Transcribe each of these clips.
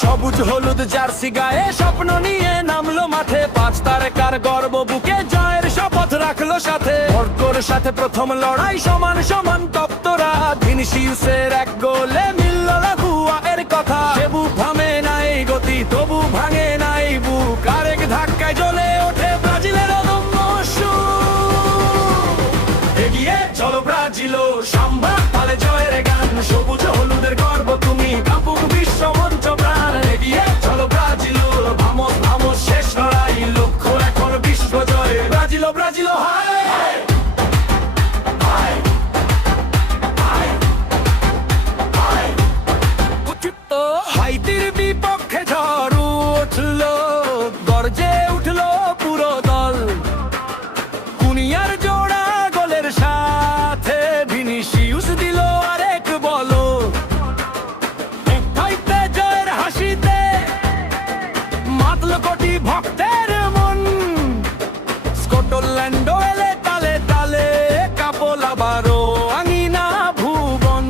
সবুজ হলুদ জার্সি গায়ে স্বপ্ন নিয়ে নামলো মাঠে, 5 তারকার গর্ব বুকে জয়ের শপথ রাখলো সাথে। মর্কোর সাথে প্রথম লড়াই সমান সমান তপ্তরা, ভিনিসিউসের এক গোলে মিলল লাগুয়া এর কথা। সেবু থামে নাই গতি তবু ভাঙে নাই বুক, আরেক ধাক্কায় জ্বলে ওঠে ব্রাজিলের অদম্য সুর। এগিয়ে চলো ব্রাজিল, সাম্বা তালে জয়ের গান, সবুজ হলুদের গর্ব তুমি, কাপুক বিশ্ব মঞ্চ প্রাণ। এগিয়ে চলো ব্রাজিল, ভামোস ভামোস শেষ লড়াই, লক্ষ্য এখন বিশ্ব জয়। ব্রাজিল ব্রাজিল হায় হাইতির বিপক্ষে ঝড় উঠলো, গর্জে উঠলো পুরো দল। কুনিয়ার জোড়া গোলের সাথে ভিনিসিউস দিল আরেক বলো। একটাইতে জয়ের হাসিতে মাতল কোটি ভক্তের মন, স্কটল্যান্ড এলে তালে তালে কাপল আবারও আঙিনা ভুবন।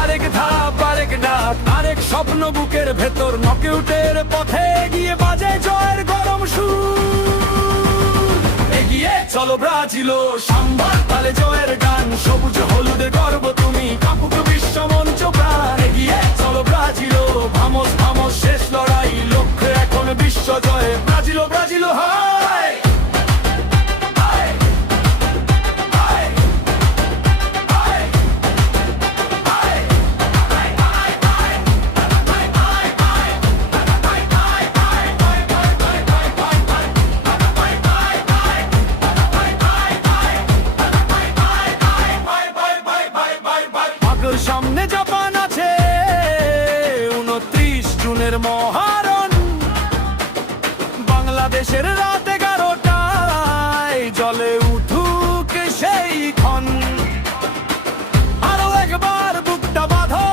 আরেক ধাপ আরেক ডাক আরেক স্বপ্ন বুকের ভেতর, নকআউটের পথে গিয়ে বাজে জয়ের গরম সুর। এগিয়ে চলো ব্রাজিল, সাম্বা তালে জয়ের গান, সবুজ হলুদের গর্ব তুমি, কাপুক বিশ্ব মঞ্চ প্রাণ। এগিয়ে চলো ব্রাজিল, ভামোস ভামোস শেষ লড়াই, লক্ষ্য এখন বিশ্ব জয়। ব্রাজিল ব্রাজিল হায় সামনে জাপান আছে, 29 জুনের মহারণ। বাংলাদেশের রাত 11টায় জলে উঠুক সেই ক্ষণ। আরো একবার বুকটা বাঁধো,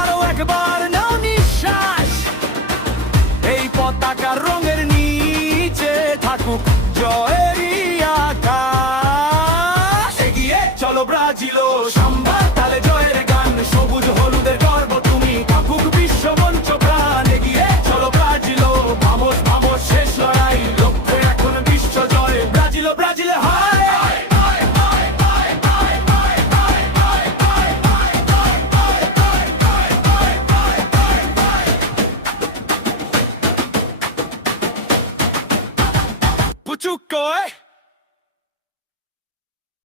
আরো একবার নাও নিঃশ্বাস, এই পতাকার রঙের নিচে থাকুক জয়েরই আকাশ। এগিয়ে চলো ব্রাজিল, সাম্বা তালে জয়ের গান, সবুজ হলুদের গর্ব তুমি, কাপুক বিশ্ব মঞ্চ প্রাণ। এগিয়ে চলো ব্রাজিল, ভামোস ভামোস শেষ লড়াই, লক্ষ্য এখন বিশ্ব জয়। ব্রাজিল ব্রাজিল হায় Puchuco,